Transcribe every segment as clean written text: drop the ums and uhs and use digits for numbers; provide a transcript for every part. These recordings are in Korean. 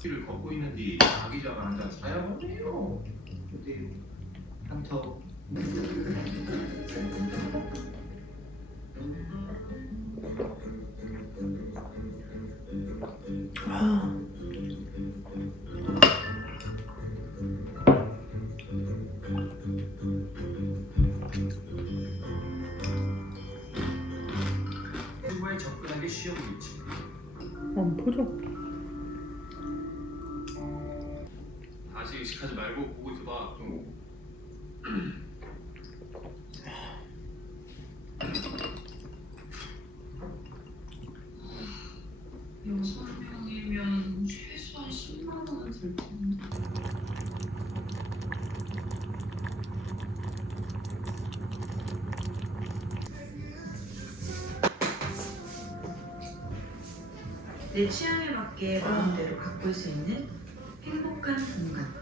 길을 걷고 있는데 자기자가 앉아 사야겠네요. 어디 한터. 누구에 접근하기 쉬워 보이지. 안 퍼져. 다시 의식하지 말고 보고 있어봐. 여섯 명이면 최소한 10만 원은 들 텐데. 내 취향에 맞게 마음대로 가꿀 수 있는 행복한 공간.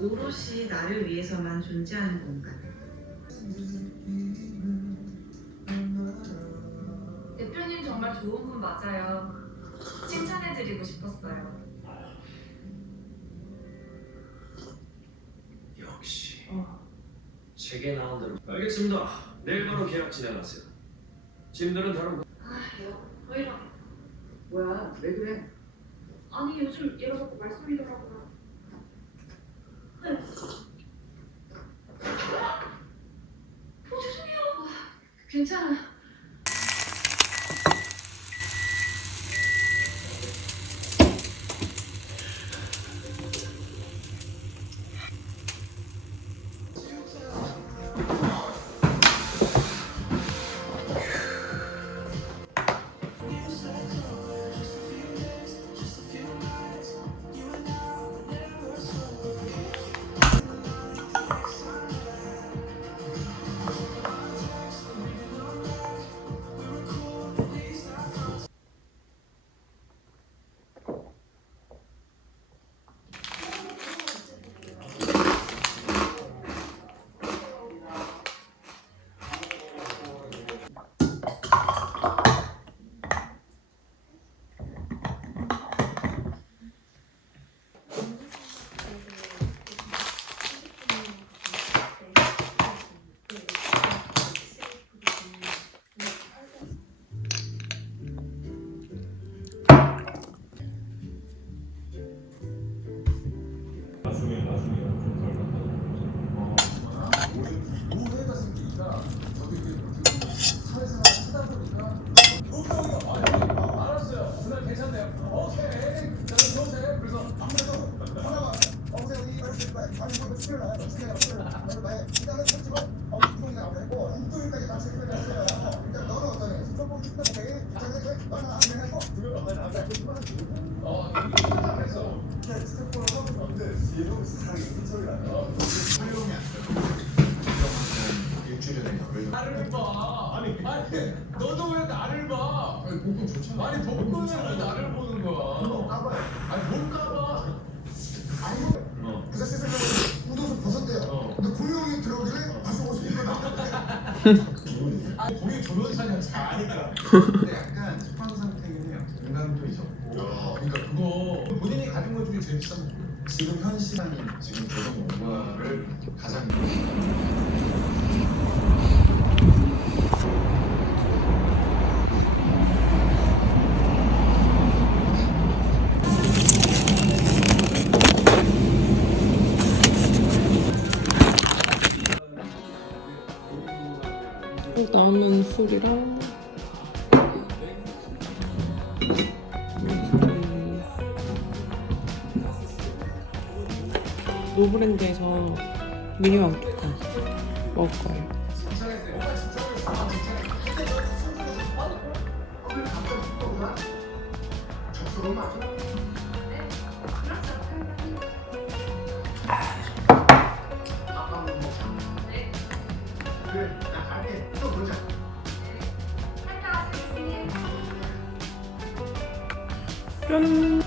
오롯이 나를 위해서만 존재하는 공간. 대표님 정말 좋은 분 맞아요. 칭찬해드리고 싶었어요. 역시 책에 나온 대로. 알겠습니다. 내일 바로 계약 진행하세요. 짐들은 다른. 왜 이러? 뭐야? 왜 그래? 아니 요즘 얘가 자꾸 말썽이더라고요. 죄송해요. 괜찮아. 나중에 좀덜 오해가 생기니까 저도 이제 사회생활 하다 보니까 알았어요. 그날 괜찮네요. 오케이. 저는 좋으세요. 그래서 아무래도 하나가 어제 우리 이렇게 아니 뭐 며칠 나요. 며칠 나요. 그다음에 솔직히 이동이 나오고 인도까지 같이 끝났어요. 일단 너는 어떠냐? 조금 오케이. 괜찮네. 너는 안 되고 안 했어. 스태프를 하고 있는데 얘는 사람이 무슨 소리 나요? 활용이 안 돼요. 일주일에 열흘 나를 봐. 아니 너도 왜 나를 봐? 아니 복근 좋잖아. 아니 복근은 왜 나를 보는 거야? 한번 까봐요. 아니 뭘 까봐? 아니 그 자식들 우도서 벗었대요. 근데 공룡이 들어오길래 다시 옷을 입고 나왔대. 아니 거기 조련사냥 잘하니까. 근데 약간 습관 상태긴 해요. 공감도 있었고. 그러니까 그거 본인이 가진 것 중에 제일 비싼 거. 지금 현 시간이 지금 조정 원가를 가장 나는 술이랑 노브랜드에서 미니맘 두칸 먹을 거예요. 적수로 맞아. 아빠 못 먹자. 그래, 나 갈게. 또 보자. 짠.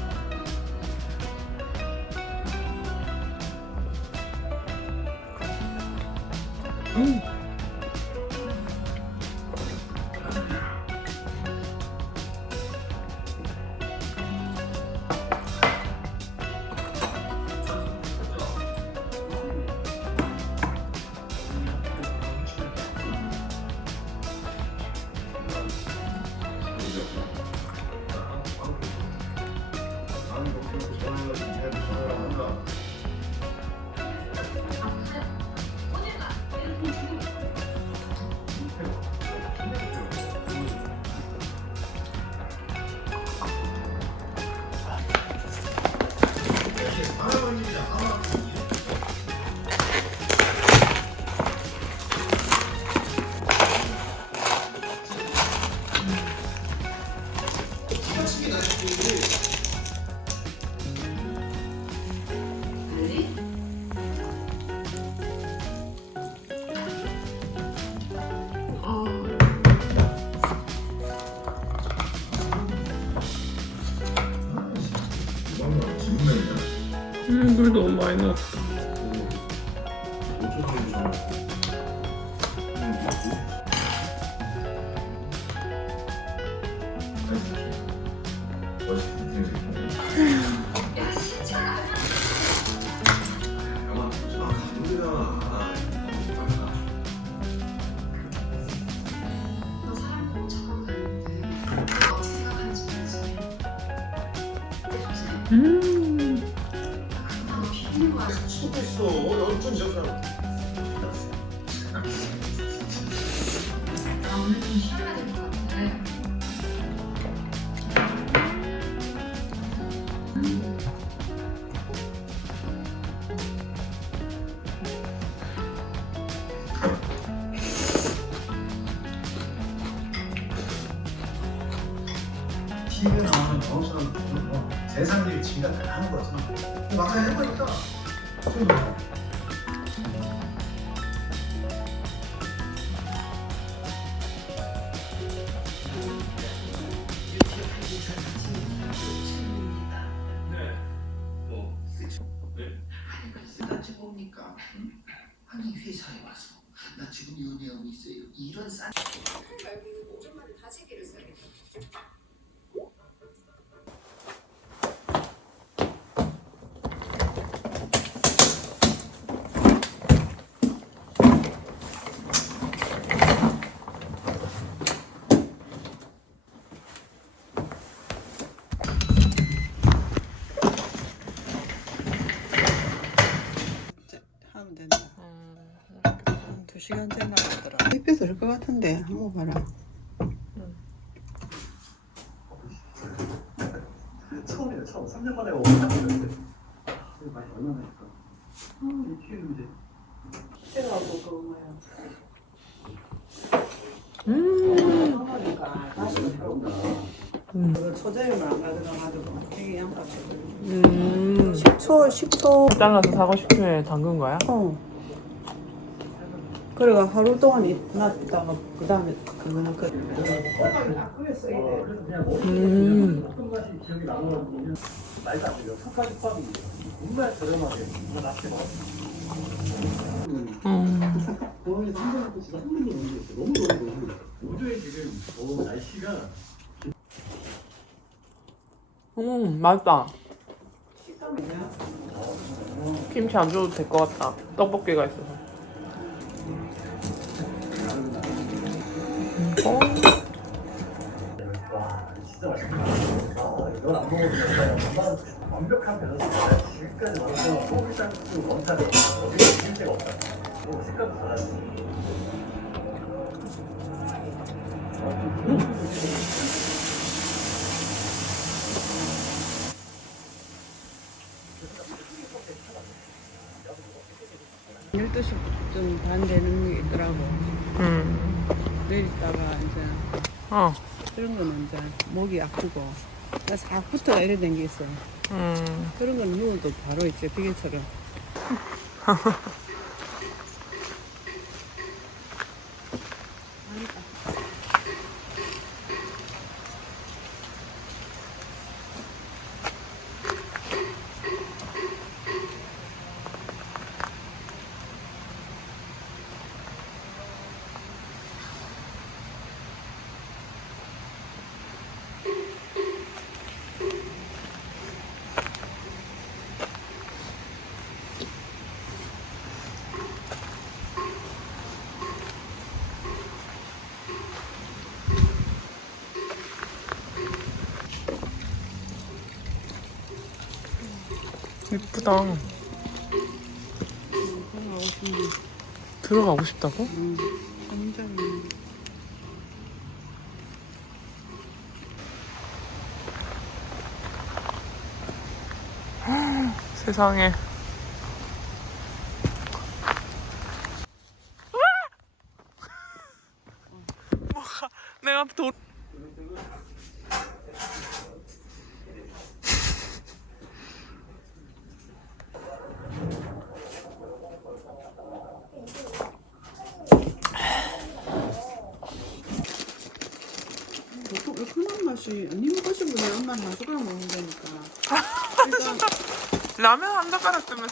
물 너무 많이 넣었다. 야 진짜. 너 사람 보고 착하고 다니는데 어떻게 생각하는지 모르지. 그거 비비는 거야. 속했어. 연준 저사. 나 오늘 좀 쉬어야 될 것 같아. TV에 나오는 영업사람 보는 거 세상 일 지가 다 하는 거라서 막상 해보니까 좀 나 뭡니까? 응? 아니 회사에 와서 나 지금 연애하고 있어요. 이런 싼 말고 오랜만에 다지기를 써야겠다. 시간째 나오더라. 입에 들 것 같은데 한번 봐라. 처음이에요. 처음 3년 만에 오고 있는데 맛이 얼마나 있을까? 이 키우는데 해가고 그 뭐야. 그러니까 다시 그 초저염을 안 가져가가지고 되게 양파치고. 식초. 잘라서 사과 식초에 담근 거야? 그래가 하루 동안 놨다가 그 다음에 그거는 그. 그게 써야 돼. 그냥 먹으면 어떤 맛이 기억이 나는 말도 안 돼요. 석가지밥이 정말 저렴하게 낫게 먹었어요. 병원에서 한번도 지금 한 번도 못 먹었어요. 너무 더워서 우주에 지금 날씨가 맛있다. 김치 안 줘도 될 것 같다. 떡볶이가 있어서. 와 진짜 맛있다. 이걸 안 먹어도 정말 완벽한 밸런스가 지금까지 먹었던 소울장수 원탑에 어디가 지을 데가 없다. 그리고 색깔도 달라지고. 열두 시쯤 반 되는 게 있더라고. 내리다가 이제 그런 거는 이제 목이 아프고 싹 붙어 이래 된 게 있어. 그런 건 누워도 바로 이제 비계처럼. 예쁘다. 들어가고 싶다고? 굉장히. 세상에. 뭐가 내가 돈. 그런 맛이 니 먹으신 분이 엄마는 한 숟가락 먹는다니까. 그러니까 라면 한 젓가락 뜨면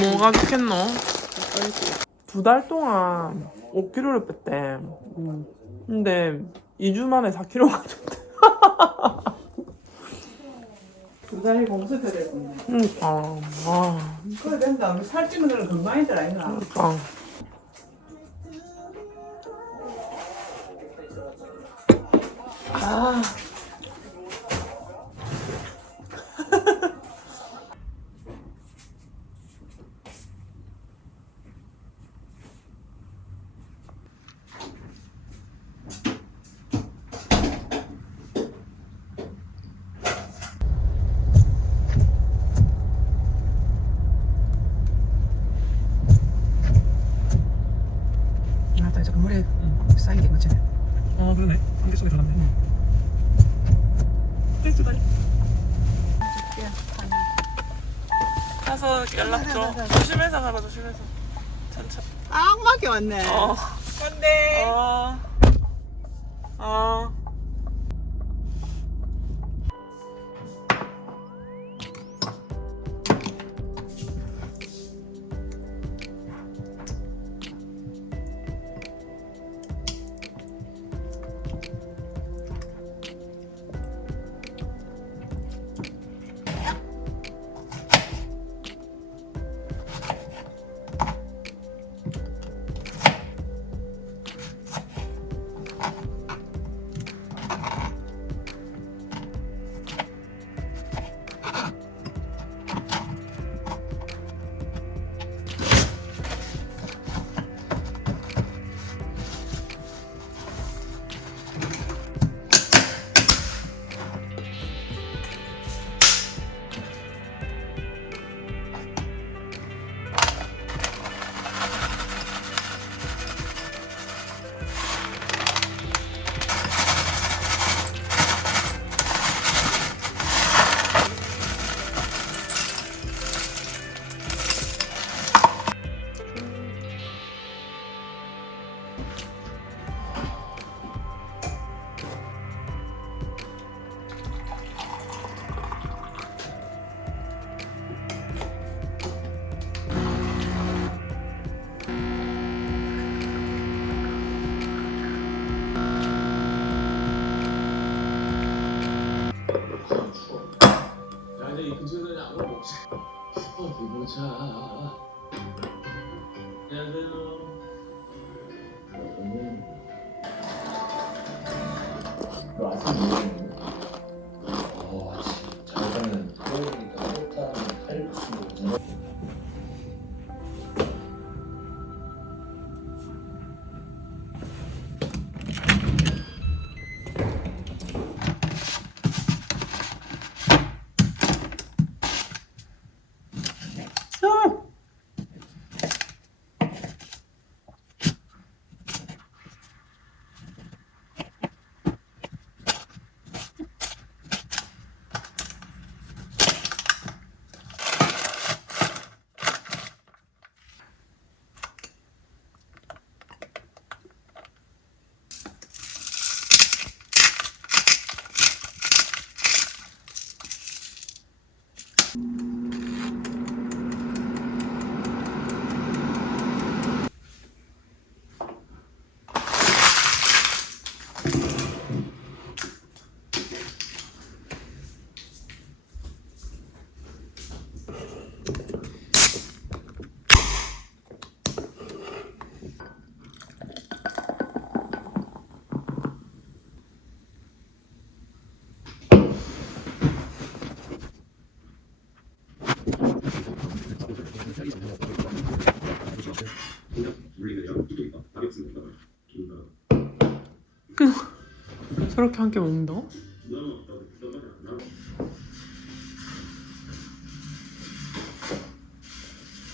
뭐가 좋겠노? 2달 동안 5kg를 뺐대. 근데 2주 만에 4kg가 쪘대. 2달이 공수표 됐네. 그러니까. 그래 된다. 우리 살찌는 거는 건강이더라 이나. 그러니까. 나 이제 물에 쌓인 게 뭐지? 그러네. 안개 속에 들어갔네. 가서 연락 줘. 조심해서 가라, 조심해서. 천천히. 딱 맞게 왔네. 근데 근데 이 근처에는 아무나 먹지. 어디 보자. 안녕하세요. 너 아침 먹었는데? 아침 잘 자면 토요일이니까 일단 칼국수 저렇게 함께 먹는다고?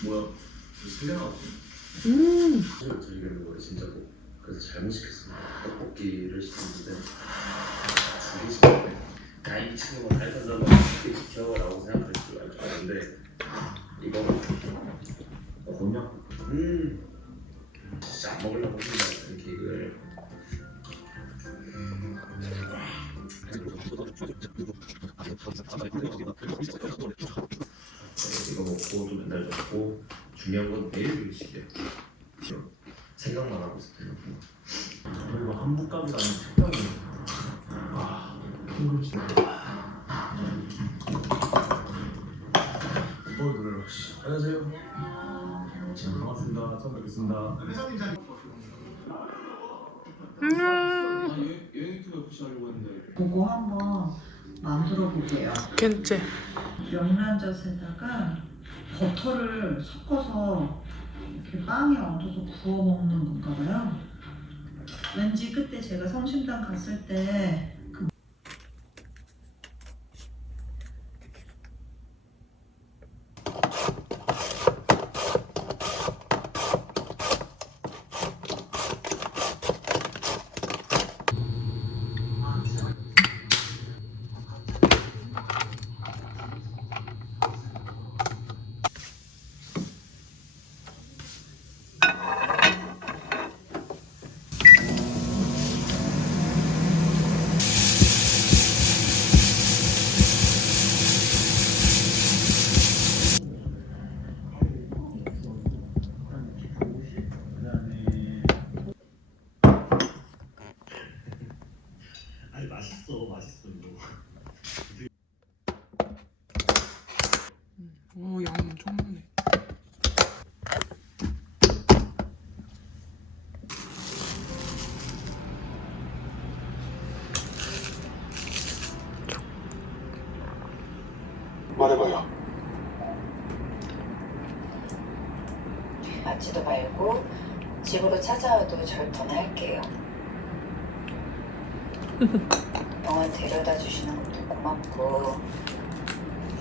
뭐야? 생겨나왔어. 저희가 있는 거예요 진짜로. 그래서 잘못 시켰어. 떡볶이를 시켰는데 두 개 시켰는데 아이 미친놈아 달달한 사람 떡볶이 시켜라고 생각할 줄 알았는데 이거 곤약. 진짜 안 먹으려고 했는데 케이크를. 이거 먹고 또 맨날 먹고 중요한 건 내일 의식이에요. 생각만 하고 있어요. 그리고 한국감이 아닌 식당이 힘들지. 노래를 안녕하세요. 반갑습니다. 처음 뵙겠습니다. 회장님 자리 여행 유튜브 혹시 하려고 했는데 그거 한번 만들어 볼게요. 괜찮. 명란젓에다가 버터를 섞어서 이렇게 빵에 얹어서 구워 먹는 건가 봐요. 왠지 그때 제가 성심당 갔을 때 아니 맛있어 이거. 오, 양 엄청 많네. 말해봐요. 맞지도 말고 집으로 찾아와도 절도할게요. 병원 데려다 주시는 것도 고맙고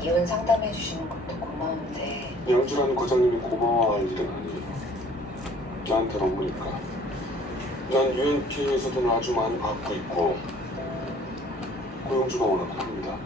이혼 상담해 주시는 것도 고마운데 양주라는 과장님이 고마워할 일은 아니에요. 나한테 업무니까. 난 UNP에서 돈을 아주 많이 받고 있고 고용주가 워낙 큽니다.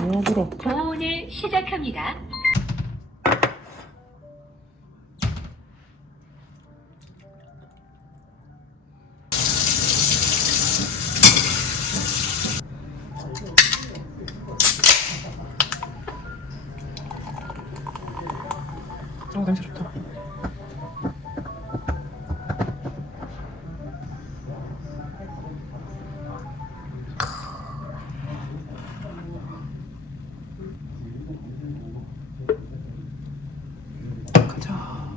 뭐 그럴까? 보온을 시작합니다. 냄새 좋다. 가자.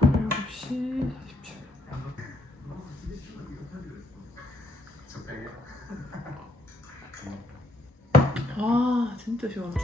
7시 47분. 아 진짜 시원하다.